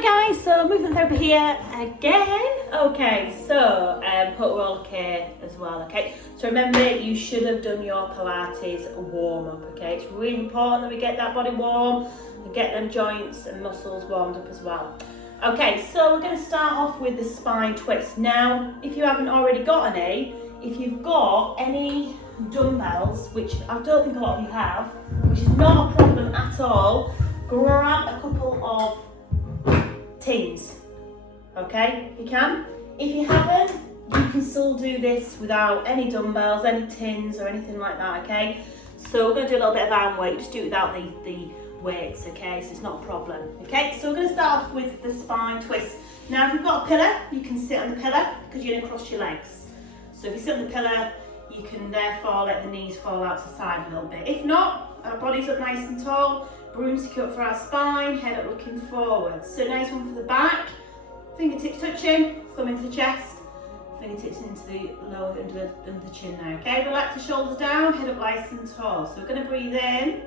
Hi guys, so movement therapy here again. Okay, so hope we're all okay as well, okay? So remember, you should have done your Pilates warm-up, okay? It's really important that we get that body warm and get them joints and muscles warmed up as well. Okay, so we're going to start off with the spine twist. Now, if you haven't already got any, if you've got any dumbbells, which I don't think a lot of you have, which is not a problem at all, grab a couple of tins, okay, if you can. If you haven't, you can still do this without any dumbbells, any tins or anything like that, okay? So we're going to do a little bit of arm weight, just do it without the weights, okay, so it's not a problem, okay? So we're going to start off with the spine twist. Now if you've got a pillar, you can sit on the pillar because you're going to cross your legs. So if you sit on the pillar, you can therefore let the knees fall out to the side a little bit. If not, our body's up nice and tall, broomstick up for our spine, head up looking forward. So nice one for the back, fingertips touching, thumb into the chest, fingertips into the lower, under the chin now, okay? Relax the shoulders down, head up nice and tall. So we're going to breathe in,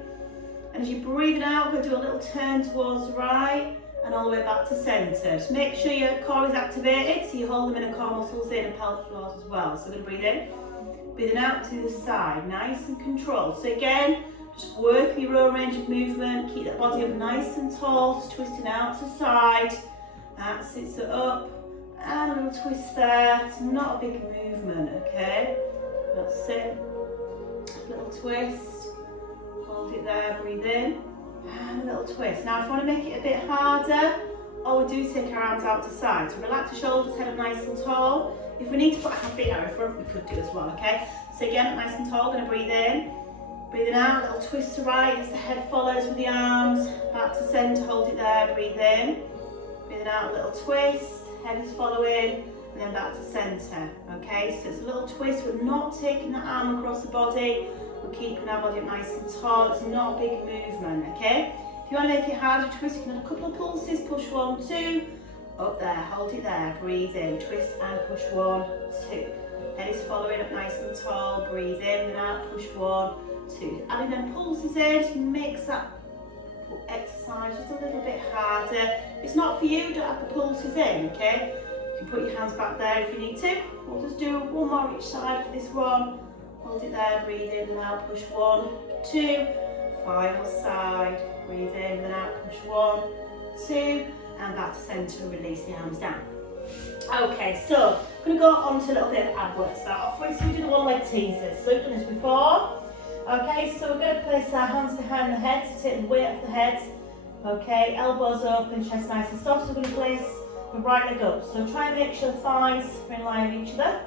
and as you're breathing out, we're going to do a little turn towards the right, and all the way back to centre. Just make sure your core is activated, so you hold them in the core muscles in and pelvic floors as well. So we're going to breathe in, breathing out to the side, nice and controlled. So again, just work your own range of movement, keep that body up nice and tall, just twisting out to side. That's it, so up, and a little twist there. It's not a big movement, okay? That's it. A little twist, hold it there, breathe in, and a little twist. Now if you want to make it a bit harder, all we do is take our arms out to side. So relax the shoulders, head up nice and tall. If we need to put our feet out in front, we could do as well, okay? So again, up nice and tall, going to breathe in. Breathing out, a little twist to right as the head follows with the arms. Back to centre, hold it there, breathe in. Breathing out, a little twist, head is following, and then back to centre. Okay, so it's a little twist, we're not taking the arm across the body, we're keeping our body up nice and tall, it's not a big movement, okay? If you want to make it harder to twist, you can do a couple of pulses, push 1, 2, up there, hold it there, breathe in, twist and push 1, 2. Head is following up nice and tall, breathe in and out, push 1, 2. Adding them pulses in makes that exercise just a little bit harder. If it's not for you, don't have the pulses in, okay? You can put your hands back there if you need to. We'll just do one more each side for this one. Hold it there, breathe in and out, push 1, 2. Final side, breathe in and out, push 1, 2. And back to centre, release the arms down. Okay, so I'm going to go on to a little bit of ab work to start off with. So we do the one leg teasers. So we've done this before. Okay, so we're going to place our hands behind the head to take the weight off the head. Okay, elbows open, chest nice and soft. So we're going to place the right leg up. So try and make sure the thighs are in line with each other.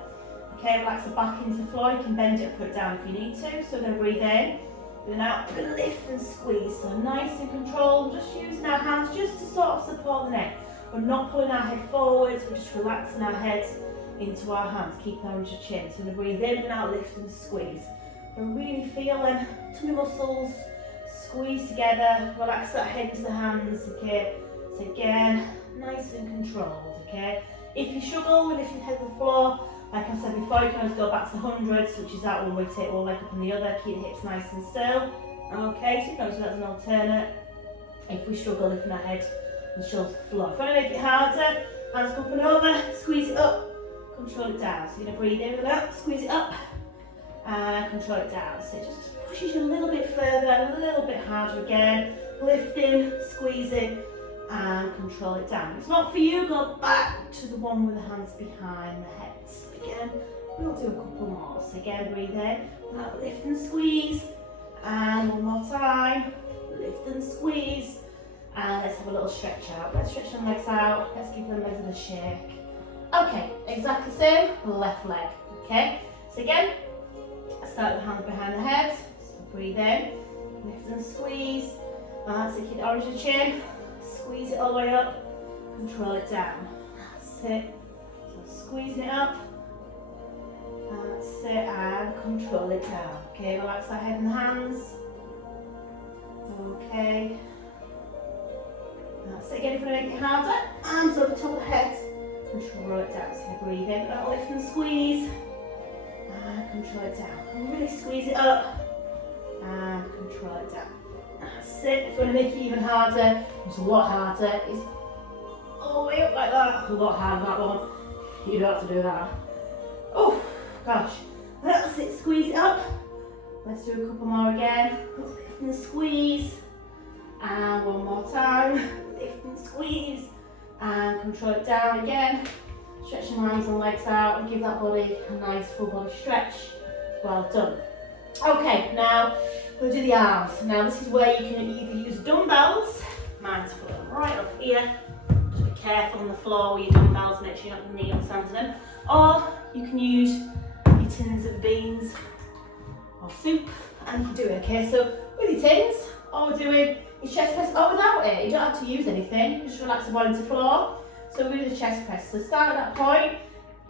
Okay, relax the back into the floor. You can bend it or put it down if you need to. So we're going to breathe in, breathe out, we're going to lift and squeeze. So nice and controlled, just using our hands just to sort of support the neck. We're not pulling our head forwards, we're just relaxing our heads into our hands, keeping our ridge of chin. So we're going to breathe in and out, lift and squeeze. We're really feeling tummy muscles squeeze together, relax that head into the hands, okay? So again, nice and controlled, okay? If you struggle with lifting your head to the floor, like I said before, you can always go back to the hundreds, which is that one where we take one leg up and the other, keep the hips nice and still. Okay, so you can always do that as an alternate. If we struggle lifting our head and shoulders to the floor. If you want to make it harder, hands up and over, squeeze it up, control it down. So you're going to breathe in and out, squeeze it up, and control it down. So it just pushes you a little bit further, a little bit harder again. Lifting, squeezing, and control it down. If it's not for you, go back to the one with the hands behind the head. So again, we'll do a couple more. So again, breathe in, lift and squeeze, and one more time, lift and squeeze, and let's have a little stretch out. Let's stretch the legs out, let's give them legs a shake. Okay, exactly the same, left leg, okay? So again, start with the hands behind the head, so breathe in, lift and squeeze, that's it, keep the origin chin, squeeze it all the way up, control it down, that's it, so squeezing it up, that's it, and control it down, okay, relax that head and hands, okay, that's it, again if you want to make it harder, arms over the top of the head, control it down, so breathe in, lift and squeeze, and control it down. Really squeeze it up and control it down. That's it. If you want to make it even harder, it's a lot harder, is all the way up like that. A lot harder that one. You don't have to do that. Oh, gosh. That's it, squeeze it up. Let's do a couple more again. Lift and squeeze. And one more time. Lift and squeeze. And control it down again. Stretch your arms and legs out and give that body a nice full body stretch. Well done. Okay, now we'll do the arms. Now this is where you can either use dumbbells. Mine's floating right up here. Just be careful on the floor with your dumbbells, make sure you're not knee on standing them. Or you can use your tins of beans or soup and you do it, okay? So with your tins, all we're doing is chest press, or without it, you don't have to use anything, just relax the body to the floor. So we do the chest press. So start at that point,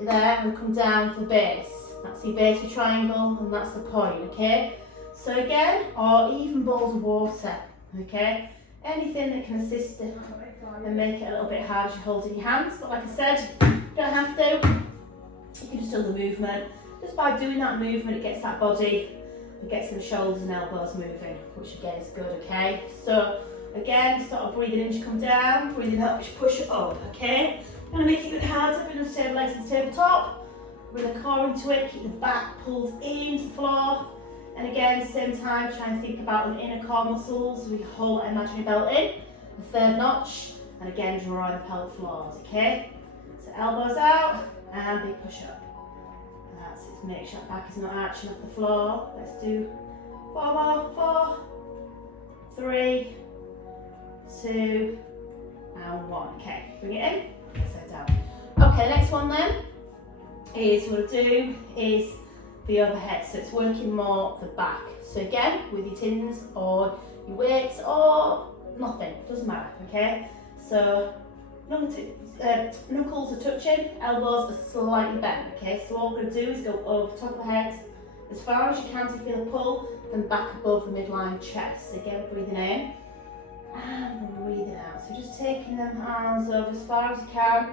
there, and we come down to the base. That's your base of triangle, and that's the point, okay? So again, or even bowls of water, okay? Anything that can assist and make it a little bit harder as you hold in your hands. But like I said, you don't have to. You can just do the movement. Just by doing that movement, it gets that body, it gets the shoulders and elbows moving, which again is good, okay? So again, sort of breathing in as you come down, breathing out as you push it up, okay? I'm going to make it with hands up into the table, legs to the tabletop. Bring the core into it, keep the back pulled into the floor. And again, same time, try and think about the inner core muscles. We hold that imaginary belt in, the third notch, and again, draw the pelvic floors, okay? So elbows out, and big push up. That's it, make sure that back is not arching off the floor. Let's do 4 more, 4, 3, 2, and 1. Okay, bring it in, set down. Okay, next one then is what we'll do is the overhead. So it's working more the back. So again, with your tins or your weights or nothing, doesn't matter, okay? So knuckles are touching, elbows are slightly bent, okay? So all we're going to do is go over the top of the head as far as you can to feel a pull, then back above the midline chest. Again, breathing in and breathing out. So just taking them arms over as far as you can,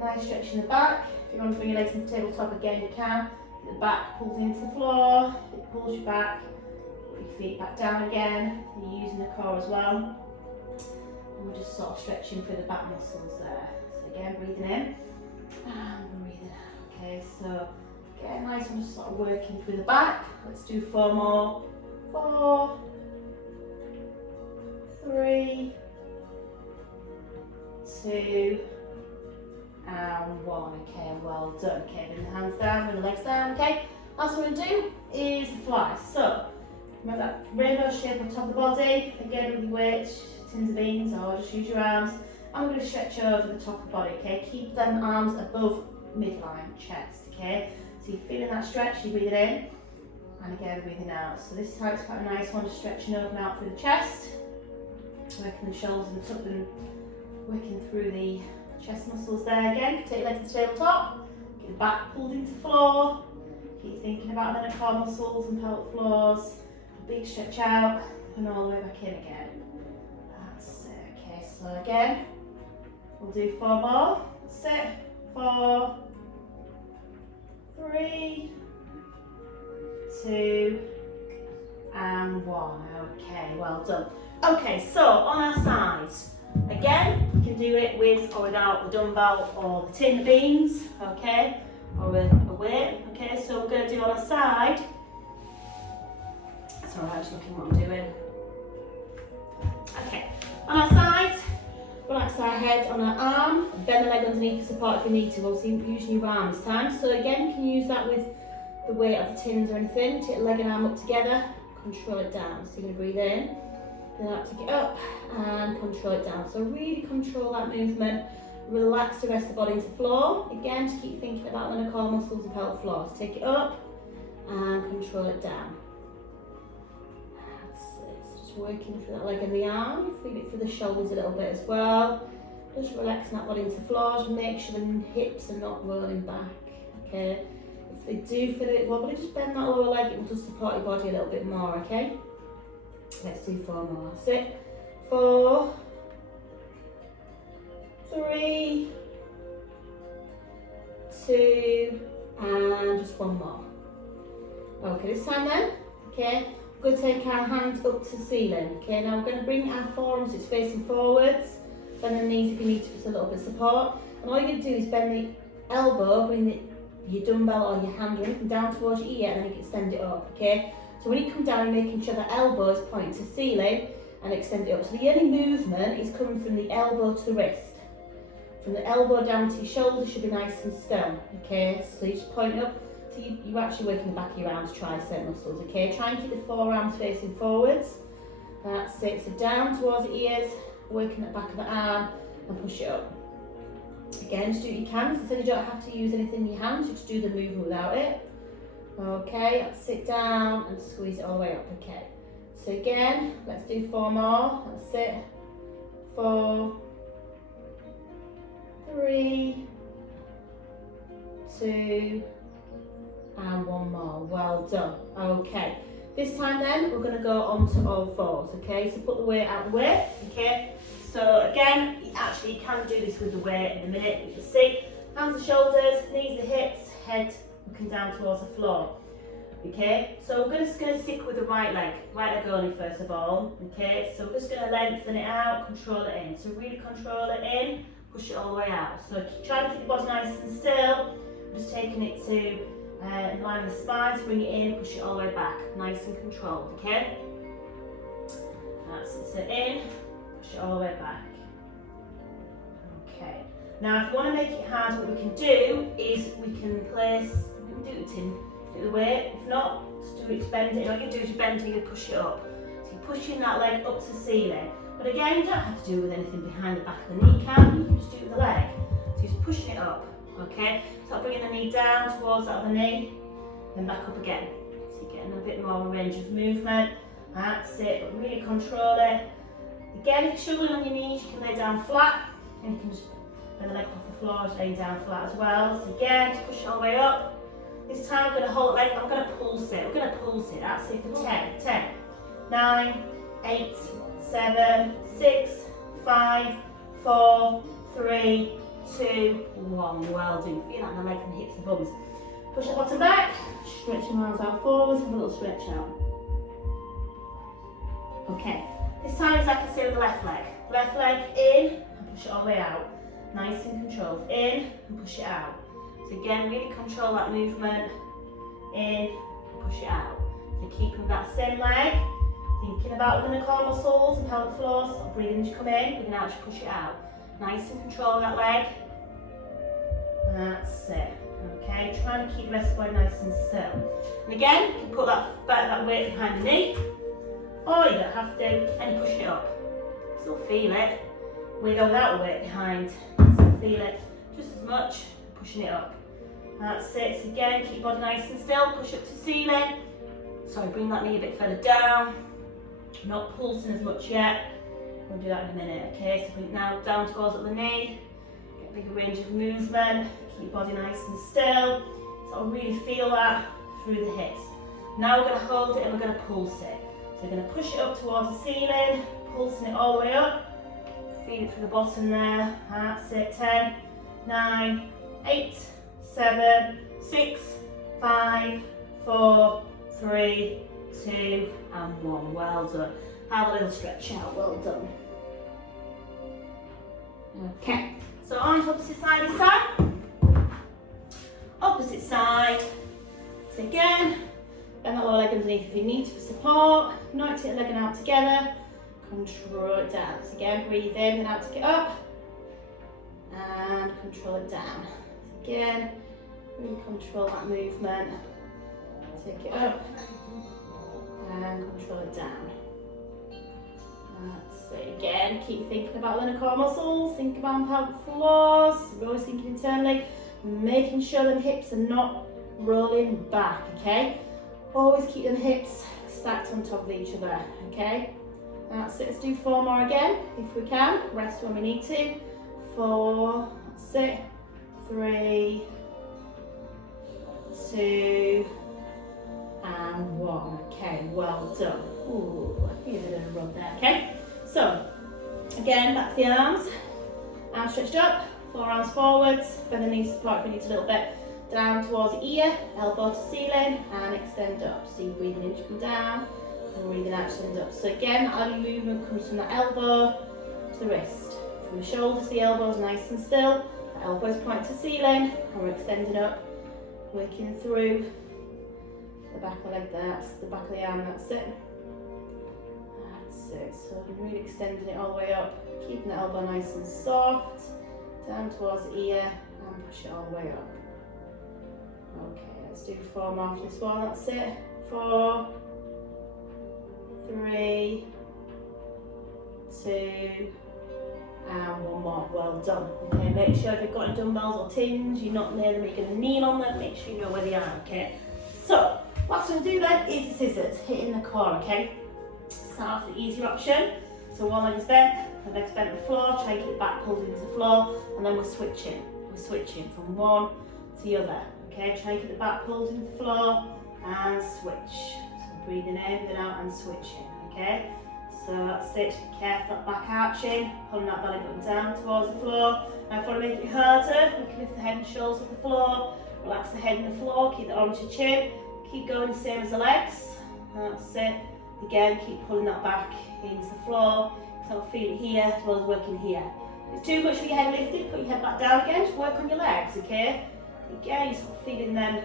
nice stretch in the back. If you want to bring your legs into the tabletop again, you can. The back pulls into the floor, it pulls you back, put your feet back down again. You're using the core as well. And we're just sort of stretching through the back muscles there. So again, breathing in and breathing out. Okay, so get nice and just sort of working through the back. Let's do 4 more. 4, 3, 2, and 1. Okay, well done. Okay, bring the hands down, bring the legs down. Okay, last one we're going to do is the fly. So remember that rainbow shape on top of the body. Again, with your weights, tins of beans, or just use your arms. And we're going to stretch over the top of the body. Okay, keep them arms above midline chest. Okay, so you're feeling that stretch. You're breathing in, and again breathing out. So this time it's quite a nice one, just stretching open out through the chest, working the shoulders and tuck them, working through the chest muscles there. Again, take your legs to the tabletop, get the back pulled into the floor, keep thinking about the inner core muscles and pelvic floors, a big stretch out, and all the way back in again. That's it. Okay, so again, we'll do 4 more. That's it. 4, 3, 2, and 1. Okay, well done. Okay, so on our sides, again, you can do it with or without the dumbbell or the tin of beans, okay, or a weight, okay, so we're going to do on our side. Sorry, I was looking what I'm doing. Okay, on our side, relax our head on our arm, bend the leg underneath for support if you need to. Obviously, using your arm this time. So again, you can use that with the weight of the tins or anything. Take the leg and arm up together, control it down. So you're going to breathe in. Then take it up and control it down. So really control that movement. Relax the rest of the body into the floor. Again, just keep thinking about the inner core muscles and pelvic floors. Take it up and control it down. That's it. So just working through that leg and the arm. Feel it through the shoulders a little bit as well. Just relaxing that body into the floor. Make sure the hips are not rolling back. Okay. If they do feel a bit wobbly, just bend that lower leg. It will just support your body a little bit more. Okay. Let's do 4 more. That's it. 4, 3, 2, and just 1 more. Okay, this time then, okay, we're going to take our hands up to the ceiling. Okay, now we're going to bring our forearms, it's facing forwards, bend bend the knees if you need to, just a little bit of support. And all you're going to do is bend the elbow, bring your dumbbell or your hand or anything down towards your ear, and then you can extend it up, okay? So when you come down, you're making sure the elbow is pointing to the ceiling and extend it up. So the only movement is coming from the elbow to the wrist. From the elbow down to your shoulder should be nice and still, okay? So you just point up, so you're actually working the back of your arms, tricep muscles, okay? Try and keep the forearms facing forwards. That's it, so down towards the ears, working the back of the arm and push it up. Again, just do what you can, so you don't have to use anything in your hands, you just do the movement without it. Okay, sit down and squeeze it all the way up, okay. So again, let's do 4 more, that's it. 4, 3, 2, and 1 more, well done. Okay, this time then, we're gonna go onto all fours, okay? So put the weight out of the way, okay? So again, you can do this with the weight in a minute, you can see. Hands the shoulders, knees the hips, head looking down towards the floor. Okay, so we're just going to stick with the right leg only first of all. Okay, so we're just going to lengthen it out, control it in. So really control it in, push it all the way out. So try to keep the body nice and still. I'm just taking it to in line with the spine, so bring it in, push it all the way back, nice and controlled. Okay, that's it. So in, push it all the way back. Okay. Now, if you want to make it hard, what we can do is we can do it in the weight. If not, just do it, bend it. All you do is you bend it and you push it up. So you're pushing that leg up to the ceiling. But again, you don't have to do it with anything behind the back of the knee, you can just do it with the leg. So you're just pushing it up, okay? So bringing the knee down towards that other knee, then back up again. So you're getting a bit more range of movement. That's it, but really control it. Again, if you're struggling on your knees, you can lay down flat, and you can just bend the leg off the floor, just lay down flat as well. So again, just push it all the way up. This time I'm going to hold it like I'm going to pulse it. We're going to pulse it. That's it for 10, 9, 8, 7, 6, 5, 4, 3, 2, 1. Well done. Feel like the legs and hips and bums. Push the bottom back. Stretch your arms out forwards. Have a little stretch out. Okay. This time it's like I say with the left leg. Left leg in and push it all the way out. Nice and controlled. In and push it out. So again, really control that movement. In and push it out. So keeping that same leg. Thinking about the core muscles and pelvic floor. So breathing as you come in, breathing out as you push it out. Nice and control that leg. That's it. Okay, trying to keep the rest of the body nice and still. And again, you can put that weight behind the knee. Or you don't have to, and you're pushing it up. Still feel it. We go without the weight behind. Still feel it just as much, pushing it up. That's it. So again, keep your body nice and still. Push up to ceiling. Sorry, bring that knee a bit further down. Not pulsing as much yet. We'll do that in a minute. Okay, so bring it now down towards the knee. Get a bigger range of movement. Keep your body nice and still. So I'll really feel that through the hips. Now we're going to hold it and we're going to pulse it. So we're going to push it up towards the ceiling, pulsing it all the way up. Feel it through the bottom there. That's it. 10, 9, 8, 7, 6, 5, 4, 3, 2, and 1. Well done. Have a little stretch out. Well done. Okay. So on to opposite side this time. Opposite side. So again, bend that lower leg underneath if you need for support. Not take the leg and out together. Control it down. So again, breathe in and out to get up. And control it down. So again, really control that movement. Take it up. And control it down. That's it. Again, keep thinking about the core muscles. Think about pelvic floors. We're always thinking internally. Making sure them hips are not rolling back, okay? Always keep them hips stacked on top of each other, okay? That's it. Let's do 4 more again, if we can. Rest when we need to. 4, that's it. 3, 2, and 1. Okay, well done. Ooh, I feel a bit of a rub there, okay? So, again, back to the arms. Arms stretched up, forearms forwards, bend the knees apart if you need a little bit. Down towards the ear, elbow to ceiling, and extend up. So you're breathing in and down, and breathing out, extend up. So again, all your movement comes from the elbow to the wrist. from the shoulders to the elbows, nice and still. The elbows point to ceiling, and we're extending up, working through the back of the leg there, that's the back of the arm, that's it. That's it, so we're really extending it all the way up, keeping the elbow nice and soft, down towards the ear, and push it all the way up. Okay, let's do 4 more for this one, that's it. 4, 3, 2, and 1 more. Well done. Okay, make sure if you've got any dumbbells or tins, you're not near them, you're going to kneel on them, make sure you know where they are, okay? So, what I'm going to do then is the scissors, hitting the core, okay? Start off the easier option. So one leg is bent, the leg's bent to the floor, try and get the back pulled into the floor, and then we're switching. We're switching from one to the other, okay? Try and get the back pulled into the floor, and switch. So breathing in, breathing out, and switching, okay? So that's it, careful that back arching, pulling that belly button down towards the floor. Now if you want to make it harder, you can lift the head and shoulders off the floor, relax the head and the floor, keep the arm to chin, keep going same as the legs. That's it. Again, keep pulling that back into the floor, so feel it here as well as working here. If it's too much for your head lifted, put your head back down again, just work on your legs, okay? Again, you're sort of feeling them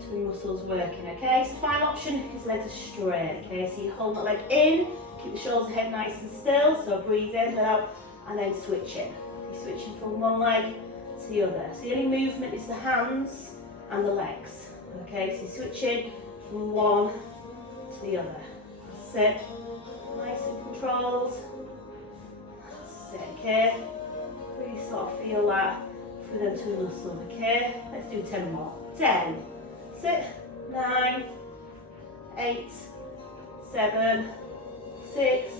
two muscles working, okay? So final option is legs are straight, okay? So you hold that leg in, keep the shoulders, head nice and still, so breathe in, let out, and then switching. You're switching from one leg to the other. So the only movement is the hands and the legs, okay? So you're switching from one to the other. That's it. Nice and controlled. That's it, okay? Really sort of feel that through them two muscles, okay? Let's do 10 more. 10. Sit. 9, 8, 7, 6,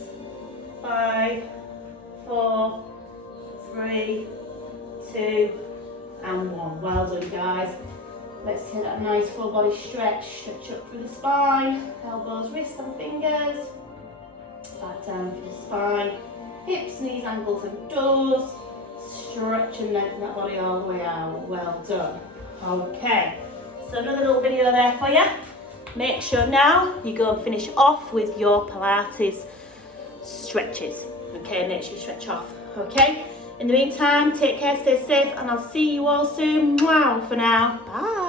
5, 4, 3, 2, and 1. Well done, guys. Let's hit that nice full body stretch. Stretch up through the spine, elbows, wrists and fingers. Back down through the spine. Hips, knees, ankles and toes. Stretch and lengthen that body all the way out. Well done. Okay, so another little video there for you. Make sure now you go and finish off with your Pilates stretches. Okay, make sure you stretch off. Okay, in the meantime, take care, stay safe, and I'll see you all soon. Wow, for now. Bye.